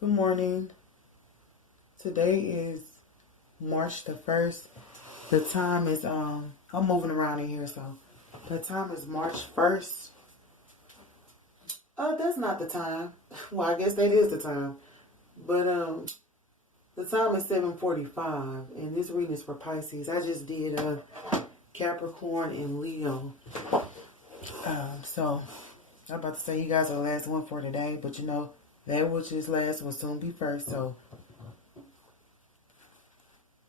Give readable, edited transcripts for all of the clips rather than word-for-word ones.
Good morning. Today is March the 1st. The time is, I'm moving around in here, so the time is March 1st. That's not the time. Well, I guess that is the time. But, the time is 7:45, and this reading is for Pisces. I just did, Capricorn and Leo. So, I'm about to say you guys are the last one for today, but you know, that which is last will soon be first, so.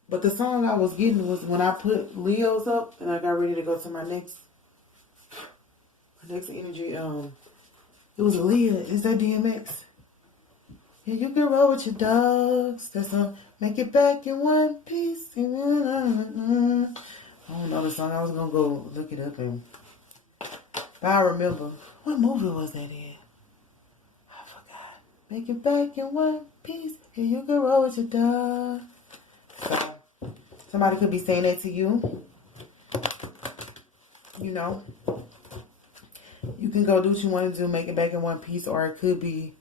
But the song I was getting was when I put Leos up and I got ready to go to my next energy. It was a Leo. Is that DMX? Yeah, you can roll with your dogs. That's all. Make it back in one piece. I don't know the song. I was gonna go look it up and I remember. What movie was that in? I forgot. Make it back in one piece. Yeah, you can roll with your dog. So, somebody could be saying that to you. You know. You can go do what you want to do, make it back in one piece, or it could be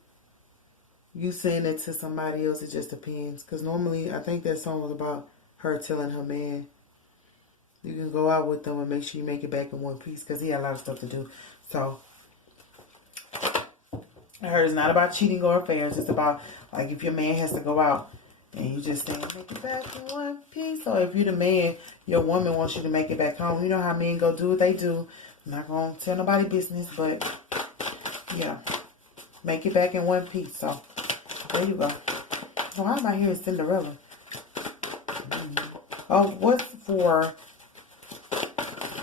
you saying it to somebody else. It just depends. Because normally, I think that song was about her telling her man, you can go out with them and make sure you make it back in one piece, because he had a lot of stuff to do. So, I heard it's not about cheating or affairs. It's about, like, if your man has to go out and you just saying, make it back in one piece. Or if you're the man, your woman wants you to make it back home. You know how men go do what they do. I'm not going to tell nobody business, but, yeah. Make it back in one piece. So, there you go. So, how am I here in Cinderella? Oh, what's for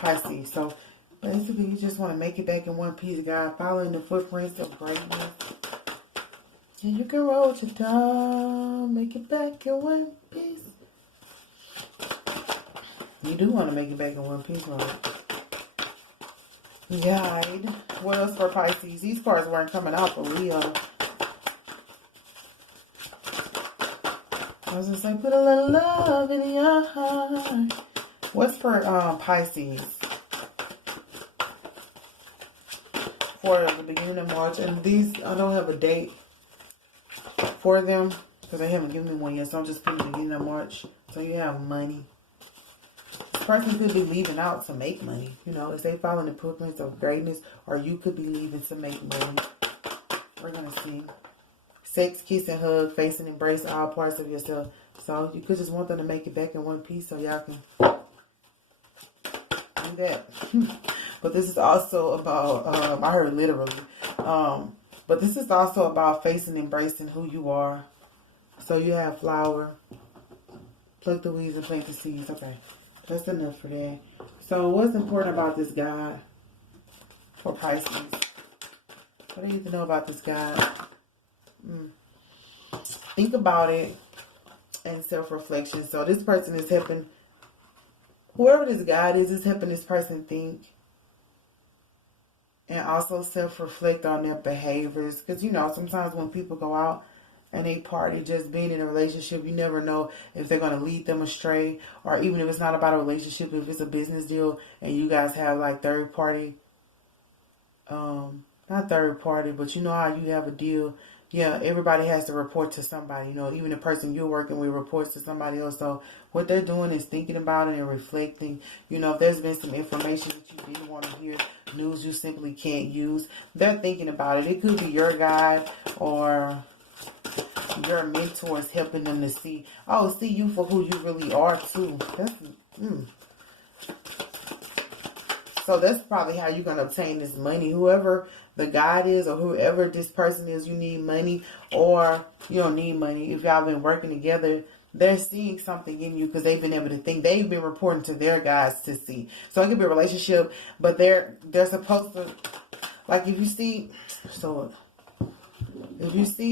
Pisces? So, basically, you just want to make it back in one piece, God. Following the footprints of greatness. And you can roll with your dog. Make it back in one piece. You do want to make it back in one piece, right? Guide. What else for Pisces? These cards weren't coming out for Leo. I was going to say, put a little love in your heart. What's for Pisces? For the beginning of March. And these, I don't have a date for them because they haven't given me one yet. So I'm just putting the beginning of March. So you have money. This person could be leaving out to make money. You know, if they follow the footprints of greatness, or you could be leaving to make money. We're going to see. Sex, kiss, and hug, face and embrace all parts of yourself. So you could just want them to make it back in one piece so y'all can do that. But this is also about, I heard literally, but this is also about facing and embracing who you are. So you have flower, pluck the weeds and plant the seeds. Okay, that's enough for that. So what's important about this guy for Pisces? What do you need to know about this guy? Think about it and self-reflection. So this person is helping, whoever this guide is helping this person think and also self-reflect on their behaviors. Because, you know, sometimes when people go out and they party, just being in a relationship, you never know if they're going to lead them astray, or even if it's not about a relationship, if it's a business deal and you guys have like third party, not third party, but you know how you have a deal. Yeah, everybody has to report to somebody. You know, even the person you're working with reports to somebody else. So what they're doing is thinking about it and reflecting. You know, if there's been some information that you didn't want to hear, news you simply can't use, they're thinking about it. It could be your guide or your mentors helping them to see you for who you really are too. So that's probably how you're going to obtain this money. Whoever the guide is, or whoever this person is, you need money or you don't need money. If y'all been working together, they're seeing something in you because they've been able to think. They've been reporting to their guides to see. So it could be a relationship, but they're supposed to, like if you see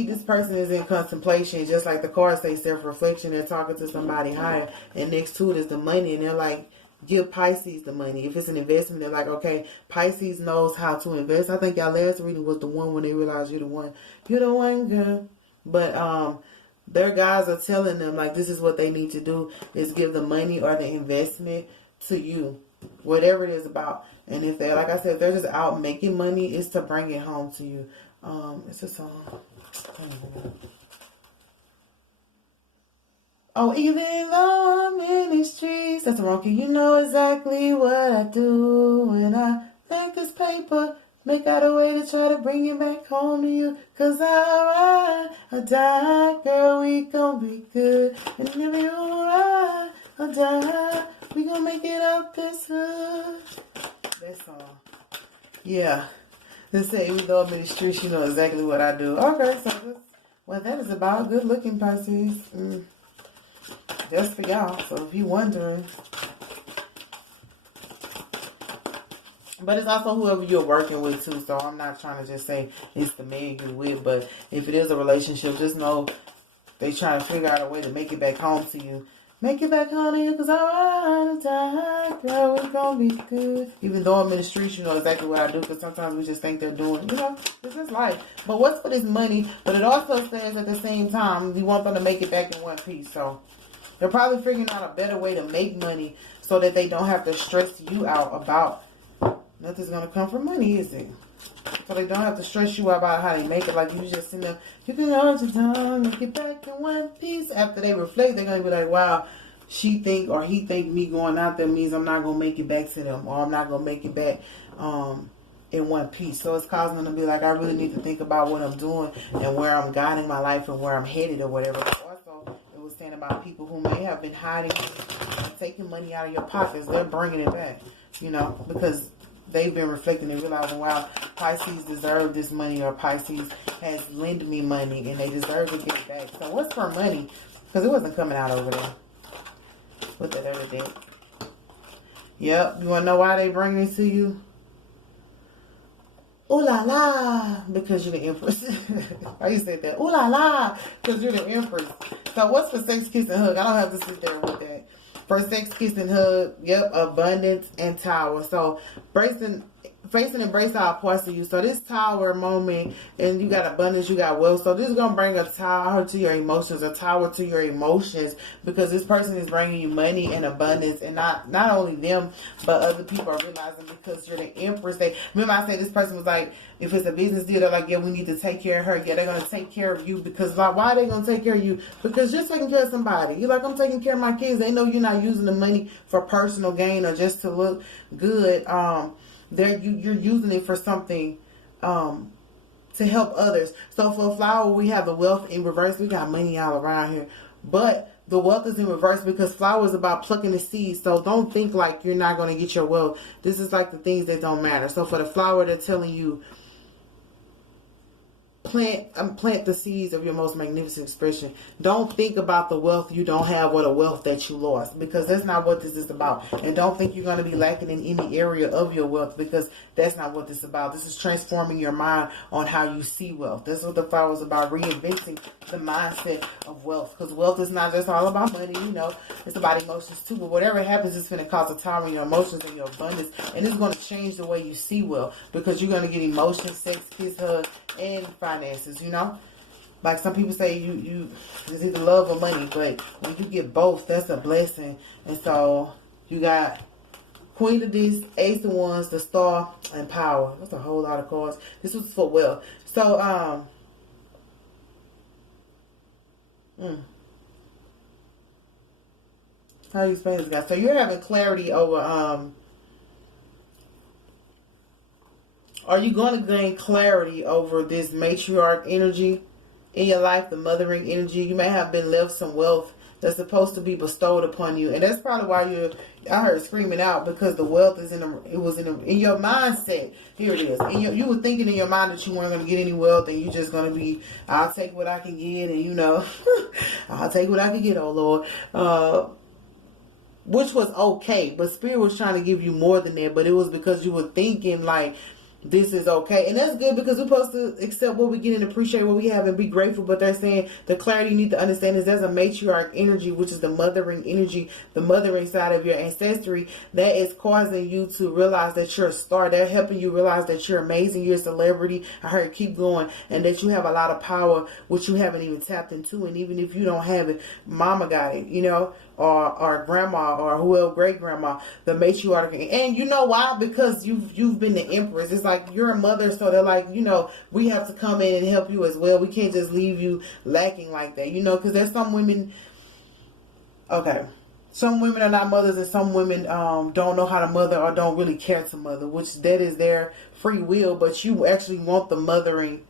this person is in contemplation, just like the cards say self-reflection, they're talking to somebody higher, and next to it is the money, and they're like, give Pisces the money. If it's an investment, they're like, okay, Pisces knows how to invest. I think y'all last reading was the one when they realized you're the one. You're the one, girl. But their guys are telling them, like, this is what they need to do, is give the money or the investment to you. Whatever it is about. And if they're, like I said, if they're just out making money, it's to bring it home to you. It's a song. Oh, even though I'm in these streets, that's wrong. You know exactly what I do when I make this paper. Make out a way to try to bring it back home to you. Cause I ride or die, girl, we gon' be good. And if you ride or die, we gon' make it out this hood. That's all. Yeah. Let's say, even though I'm in the streets, you know exactly what I do. Okay, so that's what that is about. Good looking, Pisces. Just for y'all. So if you're wondering. But it's also whoever you're working with too. So I'm not trying to just say it's the man you're with. But if it is a relationship, just know they trying to figure out a way to make it back home to you. Make it back home to you, cause I'm tired, girl, we gon' be good. Even though I'm in the streets, you know exactly what I do, cause sometimes we just think they're doing, you know, this is life. But what's for this money? But it also says at the same time, you want them to make it back in one piece. So they're probably figuring out a better way to make money so that they don't have to stress you out about nothing's gonna come from money, is it? So they don't have to stress you out about how they make it. Like you just sitting there, you can hold your tongue, make it back in one piece. After they reflect, they're gonna be like, wow, she think or he think me going out there means I'm not gonna make it back to them, or I'm not gonna make it back in one piece. So it's causing them to be like, I really need to think about what I'm doing and where I'm guiding my life and where I'm headed or whatever. But also, it was saying about people who may have been hiding and taking money out of your pockets. They're bringing it back, you know, because they've been reflecting and realizing, wow, Pisces deserve this money, or Pisces has lent me money and they deserve to get it back. So what's for money? Because it wasn't coming out over there with that other deck. Yep. You want to know why they bring it to you? Ooh la la, because you're the Empress. Why you said that? Ooh la la, because you're the Empress. So what's for sex, kiss, and hug? I don't have to sit there with that. For sex, kiss, and hug, yep, abundance and tower. So face and embrace all parts of you. So this tower moment, and you got abundance, you got wealth. So this is going to bring a tower to your emotions, a tower to your emotions, because this person is bringing you money and abundance, and not only them, but other people are realizing because you're the Empress. They remember I said this person was like, if it's a business deal, they're like, yeah, we need to take care of her. Yeah, they're going to take care of you, because like, why are they going to take care of you? Because you're taking care of somebody. You're like, I'm taking care of my kids. They know you're not using the money for personal gain or just to look good. You're using it for something to help others. So for flower, we have the wealth in reverse. We got money all around here, but the wealth is in reverse because flower is about plucking the seeds. So don't think like you're not going to get your wealth. This is like the things that don't matter. So for the flower, they're telling you, plant the seeds of your most magnificent expression. Don't think about the wealth you don't have or the wealth that you lost, because that's not what this is about. And don't think you're going to be lacking in any area of your wealth, because that's not what this is about. This is transforming your mind on how you see wealth. That's what the flower is about, reinventing the mindset of wealth, because wealth is not just all about money, you know, it's about emotions too. But whatever happens, it's going to cause a tower in your emotions and your abundance, and it's going to change the way you see wealth, because you're going to get emotions, sex, kiss, hug, and finances, you know. Like some people say, you it's either love or money, but when you get both, that's a blessing. And so you got Queen of this, Ace of Wands, the Star, and Power. That's a whole lot of cards. This was for wealth. So how do you explain this, guys? So you're having clarity over are you going to gain clarity over this matriarch energy in your life, the mothering energy? You may have been left some wealth that's supposed to be bestowed upon you, and that's probably why I heard screaming out, because the wealth is in your mindset. Here it is. And you were thinking in your mind that you weren't going to get any wealth, and you just going to be, I'll take what I can get, and you know, I'll take what I can get, oh Lord. Which was okay, but Spirit was trying to give you more than that, but it was because you were thinking like, this is okay. And that's good, because we're supposed to accept what we get and appreciate what we have and be grateful. But they're saying the clarity you need to understand is there's a matriarch energy, which is the mothering energy, the mothering side of your ancestry, that is causing you to realize that you're a star. They're helping you realize that you're amazing, you're a celebrity. I heard keep going, and that you have a lot of power which you haven't even tapped into. And even if you don't have it, mama got it, you know, or grandma, or whoever, great grandma, the matriarch. And you know why? Because you've been the Empress. It's like you're a mother, so they're like, you know, we have to come in and help you as well. We can't just leave you lacking like that, you know, because there's some women, Okay. Some women are not mothers, and some women don't know how to mother or don't really care to mother, which that is their free will, but you actually want the mothering.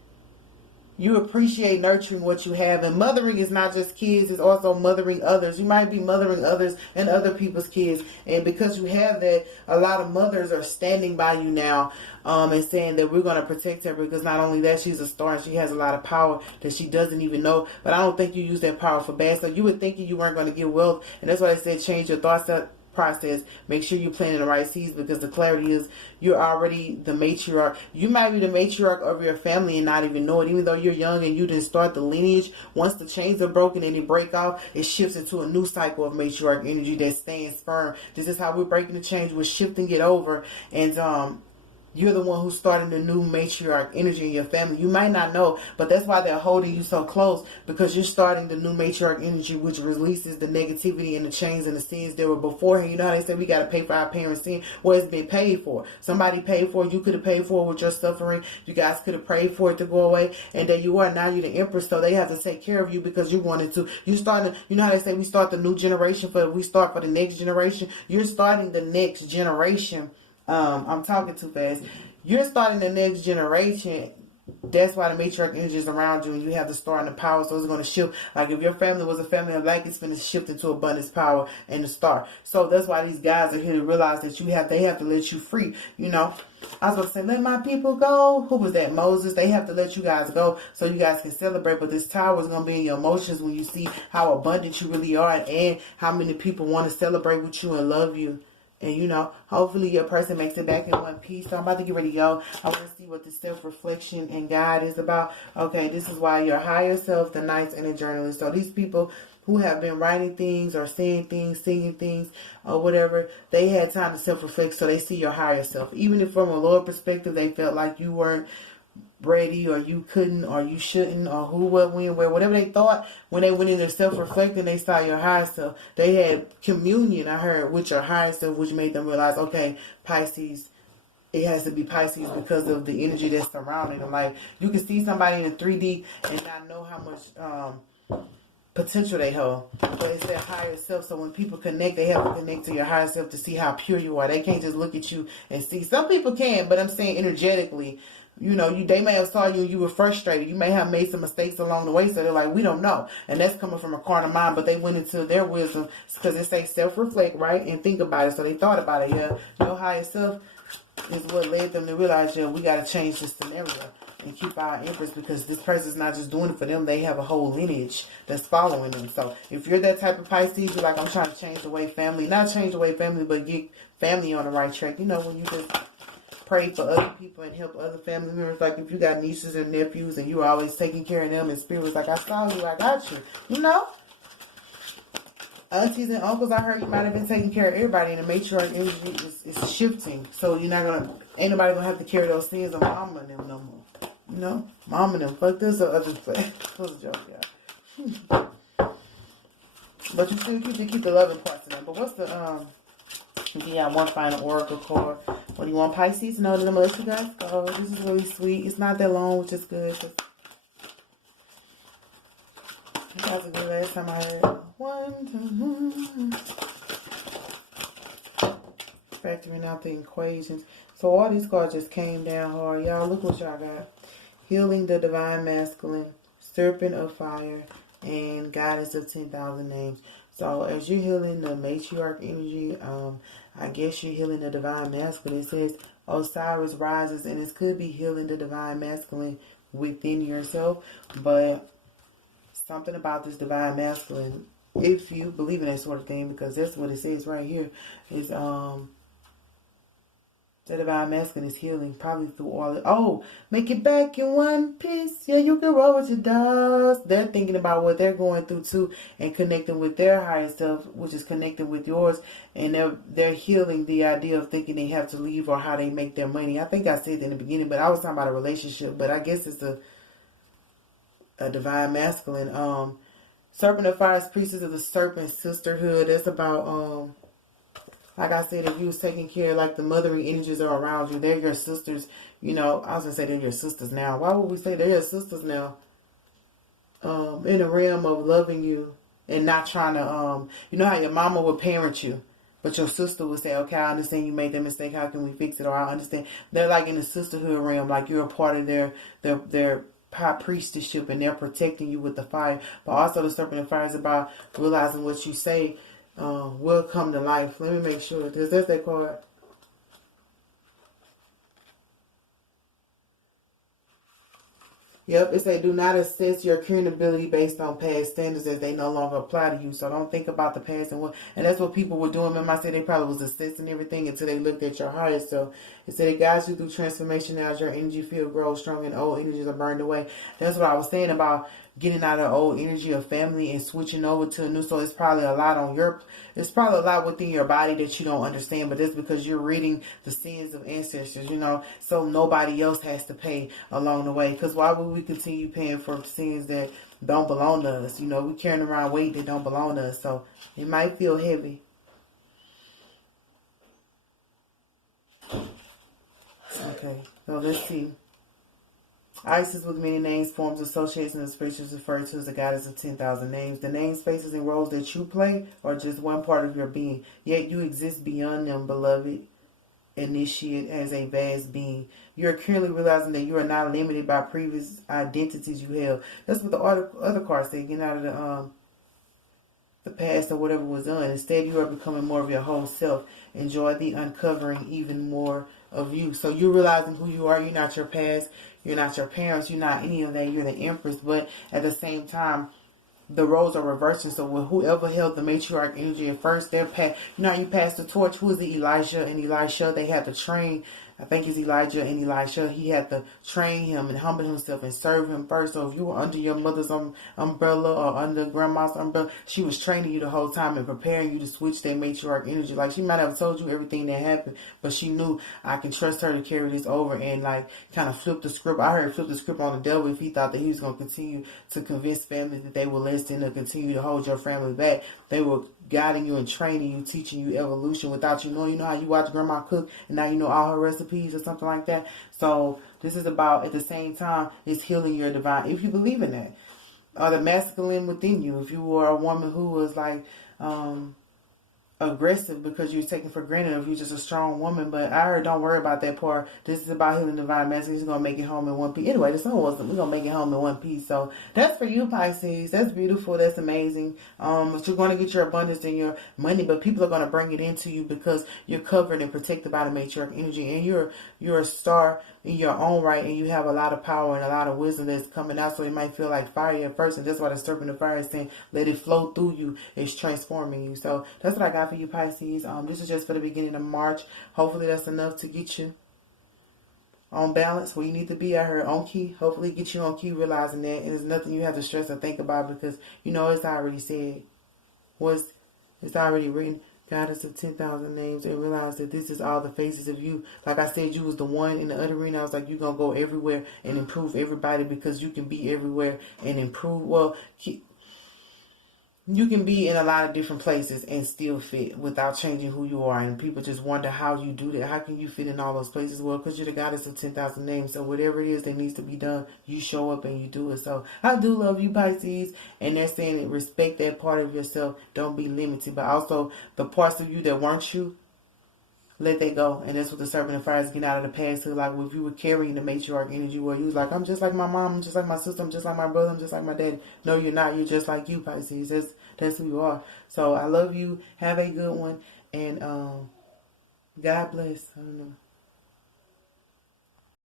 You appreciate nurturing what you have, and mothering is not just kids, it's also mothering others. You might be mothering others and other people's kids, and because you have that, a lot of mothers are standing by you now, and saying that we're going to protect her, because not only that, she's a star and she has a lot of power that she doesn't even know. But I don't think you use that power for bad. So you were thinking you weren't going to get wealth, and that's why I said change your thoughts process. Make sure you're planting the right seeds, because the clarity is you're already the matriarch. You might be the matriarch of your family and not even know it, even though you're young and you didn't start the lineage. Once the chains are broken and they break off, it shifts into a new cycle of matriarch energy that stands firm. This is how we're breaking the change. We're shifting it over, and you're the one who's starting the new matriarch energy in your family. You might not know, but that's why they're holding you so close, because you're starting the new matriarch energy, which releases the negativity and the chains and the sins that were beforehand. You know how they say we got to pay for our parents' sin? Well, it's been paid for. Somebody paid for it. You could have paid for it with your suffering. You guys could have prayed for it to go away. And there you are. Now you're the empress, so they have to take care of you because you wanted to. You starting, you know how they say we start the new generation we start for the next generation? You're starting the next generation. I'm talking too fast. You're starting the next generation. That's why the matriarch energy is around you, and you have the star and the power. So it's going to shift. Like if your family was a family of lack, it's going to shift into abundance, power, and the star. So that's why these guys are here to realize that they have to let you free. You know, I was going to say, let my people go. Who was that? Moses. They have to let you guys go so you guys can celebrate. But this tower is going to be in your emotions when you see how abundant you really are, and how many people want to celebrate with you and love you. And, you know, hopefully your person makes it back in one piece. So I'm about to get ready to go. I want to see what the self-reflection and guide is about. Okay, this is why your higher self, the Knights, and the journalist. So these people who have been writing things or saying things, singing things, or whatever, they had time to self-reflect, so they see your higher self. Even if from a lower perspective, they felt like you weren't ready, or you couldn't, or you shouldn't, or who, what, when, where, whatever they thought. When they went in their self-reflecting, they saw your higher self. They had communion, I heard, with your higher self, which made them realize, okay, Pisces, it has to be Pisces because of the energy that's surrounding them. Like, you can see somebody in 3D and not know how much potential they hold, but it's their higher self. So when people connect, they have to connect to your higher self to see how pure you are. They can't just look at you and see. Some people can, but I'm saying energetically. You know, they may have saw you and you were frustrated. You may have made some mistakes along the way, so they're like, we don't know. And that's coming from a carnal mind, but they went into their wisdom, because it says self-reflect, right? And think about it. So they thought about it. Yeah, your higher self is what led them to realize, yeah, we got to change this scenario and keep our empress, because this person's not just doing it for them. They have a whole lineage that's following them. So if you're that type of Pisces, you're like, I'm trying to change the way family, not change the way family, but get family on the right track. You know, when you just pray for other people and help other family members. Like if you got nieces and nephews and you're always taking care of them, and spirit was like, I saw you, I got you. You know? Aunties and uncles, I heard you might have been taking care of everybody, and the matriarch energy is shifting. So you're not gonna, ain't nobody gonna have to carry those sins of mama and them no more. You know? Mama and them, fuck this or other thing. That was a joke, yeah. But you still keep the loving parts of them. But what's the yeah, one final oracle card. What do you want Pisces to know that I'm gonna let you guys go? This is really sweet. It's not that long, which is good. You guys are good. Last time I heard factoring out the equations. So all these cards just came down hard. Y'all, look what y'all got. Healing the divine masculine, serpent of fire, and goddess of 10,000 names. So as you're healing the matriarch energy, I guess you're healing the divine masculine. It says Osiris rises, and it could be healing the divine masculine within yourself. But something about this divine masculine, if you believe in that sort of thing, because that's what it says right here, is the divine masculine is healing, probably through all of, make it back in one piece. Yeah, you can roll with your dolls. They're thinking about what they're going through too, and connecting with their higher self, which is connected with yours. And they're healing the idea of thinking they have to leave, or how they make their money. I think I said that in the beginning, but I was talking about a relationship. But I guess it's a divine masculine. Serpent of Fire is Priestess of the Serpent Sisterhood. That's about like I said, if you was taking care, like the mothering energies are around you, they're your sisters. You know, I was going to say they're your sisters now. Why would we say they're your sisters now? In the realm of loving you. and not trying to, you know how your mama would parent you, but your sister would say, okay, I understand you made that mistake. How can we fix it? Or I understand. They're like in the sisterhood realm, like you're a part of their high priestessship, and they're protecting you with the fire. But also the serpent of fire is about realizing what you say will come to life. Let me make sure. There's that card. Yep, it say do not assess your current ability based on past standards as they no longer apply to you. So don't think about the past and that's what people were doing. Remember I said they probably was assessing everything until they looked at your higher self. It said it guides you through transformation as your energy field grows strong and old energies are burned away. That's what I was saying about getting out of old energy of family and switching over to a new. So it's probably a lot it's probably a lot within your body that you don't understand, but that's because you're reading the sins of ancestors, so nobody else has to pay along the way. Because why would we continue paying for sins that don't belong to us? We carrying around weight that don't belong to us, so it might feel heavy. Okay, so let's see. Isis with many names, forms, associations, and expressions referred to as the goddess of 10,000 names. The names, spaces, and roles that you play are just one part of your being. Yet you exist beyond them, beloved initiate, as a vast being. You are currently realizing that you are not limited by previous identities you held. That's what the other card said. Getting out of the past or whatever was done. Instead, you are becoming more of your whole self. Enjoy the uncovering even more of you. So you're realizing who you are. You're not your past. You're not your parents. You're not any of that. You're the Empress. But at the same time, the roles are reversing. So with whoever held the matriarch energy at first, they're you pass the torch. Who is it? Elijah and Elisha. They had to train. I think it's Elijah and Elisha. He had to train him and humble himself and serve him first. So if you were under your mother's umbrella or under grandma's umbrella, she was training you the whole time and preparing you to switch that matriarch energy. Like, she might have told you everything that happened, but she knew I can trust her to carry this over and kind of flip the script. I heard flip the script on the devil if he thought that he was going to continue to convince family that they were less than to continue to hold your family back. They were guiding you and training you, teaching you evolution without you knowing. You know how you watch grandma cook and now you know all her recipes or something like that? So this is about, at the same time, it's healing your divine, if you believe in that. Or the masculine within you. If you were a woman who was aggressive because you're taken for granted, if you're just a strong woman. But I heard, don't worry about that part. This is about healing divine masculine. He's going to make it home in one piece. Anyway, this one wasn't. We're going to make it home in one piece. So that's for you, Pisces. That's beautiful. That's amazing. But you're going to get your abundance and your money, but people are going to bring it into you because you're covered and protected by the matriarch energy, and you're a star in your own right, and you have a lot of power and a lot of wisdom that's coming out. So it might feel like fire at first, and that's why the serpent of fire is saying, let it flow through you. It's transforming you. So that's what I got for you, Pisces. This is just for the beginning of March. Hopefully that's enough to get you on balance where you need to be. I heard on key. Hopefully get you on key, realizing that, and there's nothing you have to stress or think about because it's already said. It's already written. Goddess of 10,000 names, and realize that this is all the faces of you. Like I said, you was the one in the other arena. I was like, you're going to go everywhere and improve everybody because you can be everywhere and improve. Well, you can be in a lot of different places and still fit without changing who you are. And people just wonder how you do that. How can you fit in all those places? Well, because you're the goddess of 10,000 names. So whatever it is that needs to be done, you show up and you do it. So I do love you, Pisces. And they're saying that respect that part of yourself. Don't be limited. But also the parts of you that weren't you, let that go. And that's what the serpent of fire is getting out of the past. So like if you were carrying the matriarch energy where you was like, I'm just like my mom, I'm just like my sister, I'm just like my brother, I'm just like my dad. No, you're not. You're just like you, Pisces. That's who you are. So I love you. Have a good one. And God bless. I don't know.